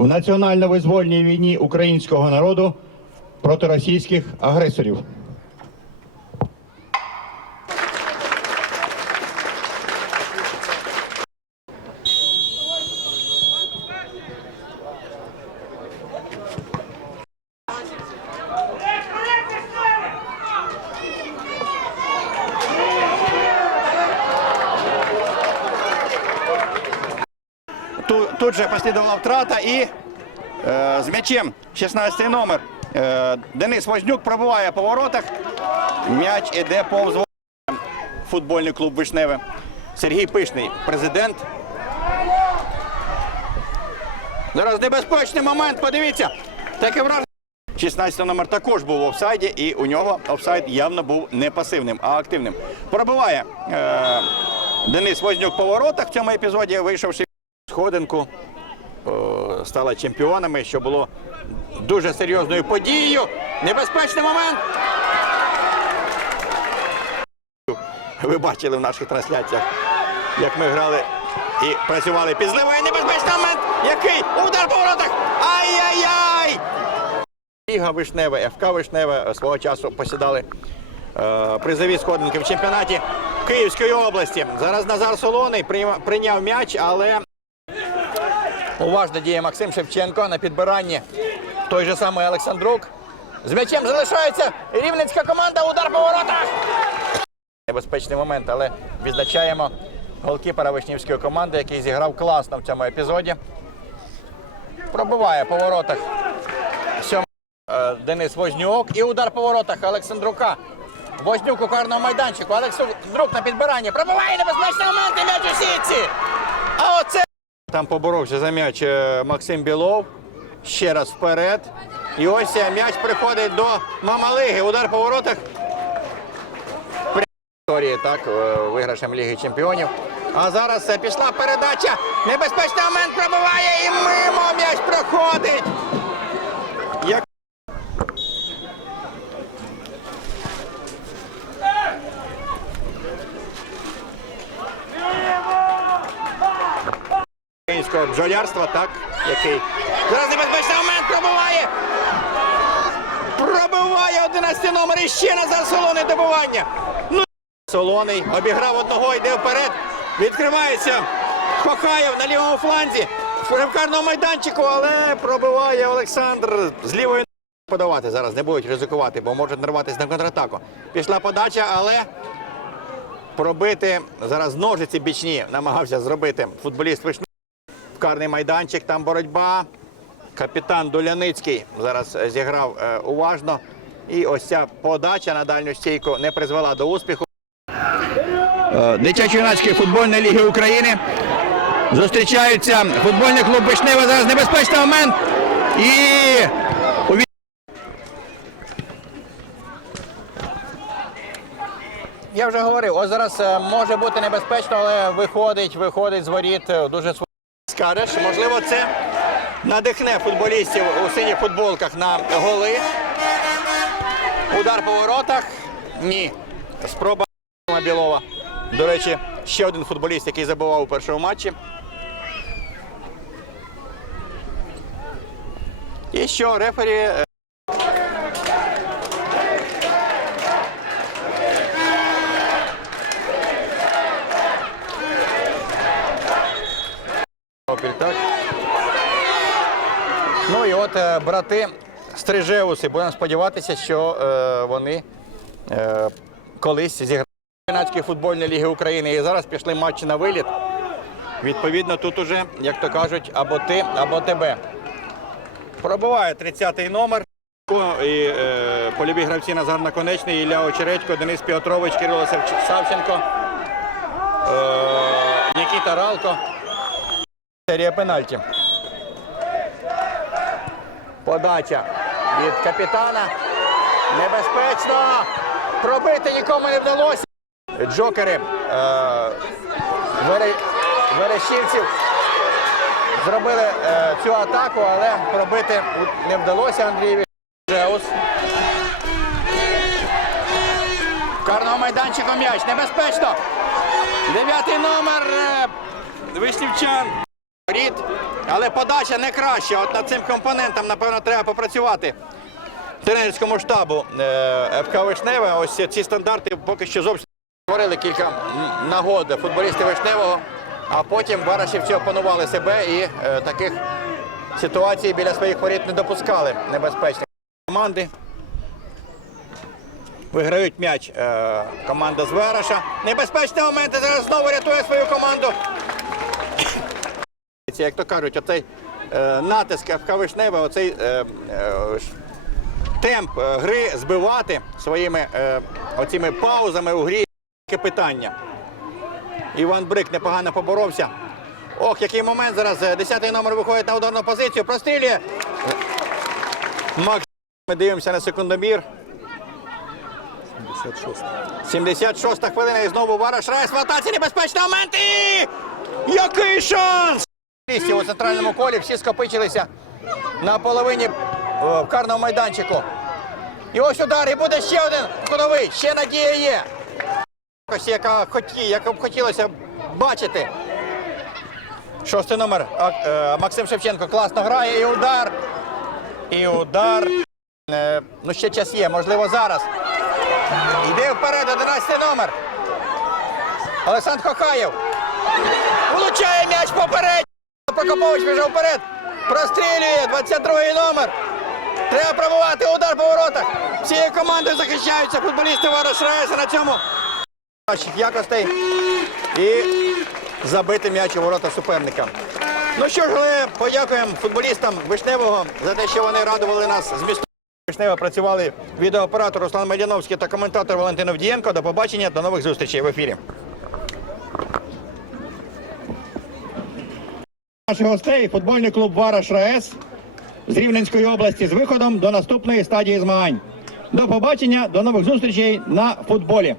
в національно-визвольній війні українського народу проти російських агресорів. Тут, же последовала втрата і е, з м'ячем 16 номер. Е, Денис Вознюк пробиває по воротах. М'яч іде повз футбольний клуб Вишневе. Сергій Пишний, президент. Зараз небезпечний момент. Подивіться. Таке враження. 16 номер також був в офсайді, і у нього офсайд явно був не пасивним, а активним. Пробиває е, Денис Вознюк по воротах в цьому епізоді, вийшовши сходинку, стала чемпіонами, що було дуже серйозною подією. Небезпечний момент. Ви бачили в наших трансляціях, як ми грали і працювали під зливою. Небезпечний момент. Який удар по воротах. Ай-яй-яй! Ліга Вишневе, ФК Вишневе свого часу посідали е, призові сходинки в чемпіонаті Київської області. Зараз Назар Солоний прийняв м'яч, але уважно діє Максим Шевченко на підбиранні. Той же самий Олександрук. З м'ячем залишається рівненська команда. Удар по воротах. Небезпечний момент, але відзначаємо голкіпера Вишнівської команди, який зіграв класно в цьому епізоді. Пробиває по воротах. Сьом... е, Денис Вознюк. І удар по воротах Олександрука. Вознюк у карному майданчику. Олександрук на підбиранні. Пробиває небезпечний момент і м'яч у сітці. А оце. Там поборовся за м'яч е, Максим Білов. Ще раз вперед. І ось е, м'яч приходить до Мамалиги. Удар по воротах. Історії так, е, виграшем Ліги Чемпіонів. А зараз пішла передача. Небезпечний момент пробиває і мимо м'яч проходить. Як бджолярства, так, який зараз небезпечний момент пробиває. Пробиває 11 номер і ще Назар Солоний добивання. Ну, Солоний обіграв одного, йде вперед. Відкривається Хохаєв на лівому фланзі. В ревкарному майданчику, але пробиває Олександр з лівої подавати. Зараз не будуть ризикувати, бо можуть нарватися на контратаку. Пішла подача, але пробити зараз ножиці бічні намагався зробити футболіст Вишні. Карний майданчик, там боротьба. Капітан Доляницький зараз е, зіграв е, уважно. І ось ця подача на дальню стійку не призвела до успіху. Дитячо-юнацької футбольної ліги України. Зустрічаються футбольний клуб Вишнева. Зараз небезпечний момент. І Я вже говорив, ось зараз е, може бути небезпечно, але виходить, виходить з воріт е, дуже Скажеш, можливо, це надихне футболістів у синіх футболках на голи. Удар по воротах. Ні. Спроба Білова. До речі, ще один футболіст, який забував у першому матчі. І що рефері. е, Опіль, так. Ну і от е, брати Стрижеуси. Будемо сподіватися, що е, вони е, колись зіграли Чемпіонатській футбольній ліги України. І зараз пішли матчі на виліт. Відповідно, тут уже, як то кажуть, або ти, або тебе. Пробиває 30-й номер. І е, польові гравці Назар Наконечний, Ілля Очередько, Денис Піотрович, Кирило Савч- Савченко, е, Нікіта Ралко. Серія пенальті. Подача від капітана. Небезпечно. Пробити нікому не вдалося. Джокери е, Вере- Верещівців зробили е, цю атаку, але пробити не вдалося Андрієві. Жеус. В карного майданчику м'яч. Небезпечно. Дев'ятий номер е, Вишнівчан. Рід, але подача не краща. От над цим компонентом, напевно, треба попрацювати. Тренерському штабу е, ФК Вишневе. Ось ці стандарти поки що зовсім створили кілька нагод футболісти Вишневого, а потім Барашівці опанували себе і е, таких ситуацій біля своїх воріт не допускали небезпечних команди. Виграють м'яч е, команда з Вераша. Небезпечні моменти зараз знову рятує свою команду. Це, Як то кажуть, оцей е, натиск ФК Вишневе, оцей е, е, темп гри збивати своїми оціми паузами у грі питання. Іван Брик непогано поборовся. Ох, який момент зараз. Десятий номер виходить на ударну позицію, прострілює. Макс, ми дивимося на секундомір. 76-та хвилина і знову Вараш Райс в атаці. Небезпечний момент і... Який шанс! Лісі у центральному колі всі скопичилися на половині е, в майданчику. І ось удар, і буде ще один кутовий. Ще надія є. Ось яка хоті, яка б хотілося бачити. Шостий номер А- е, Максим Шевченко класно грає. І удар. І удар. Е, Ну, ще час є, можливо, зараз. Йде вперед, 11 номер. Олександр Кохаєв. Влучає м'яч поперед. Прокопович біжав вперед. Прострілює 22 номер. Треба пробувати удар по воротах. Всією командою захищаються футболісти Райса на цьому. Якостей. І забити м'яч у ворота суперника. Ну що ж, але подякуємо футболістам Вишневого за те, що вони радували нас з містом. Вишнева працювали відеооператор Руслан Медяновський та коментатор Валентин Овдієнко. До побачення, до нових зустрічей в ефірі. Наших гостей футбольний клуб Вараш РаЕС з Рівненської області з виходом до наступної стадії змагань. До побачення, до нових зустрічей на футболі.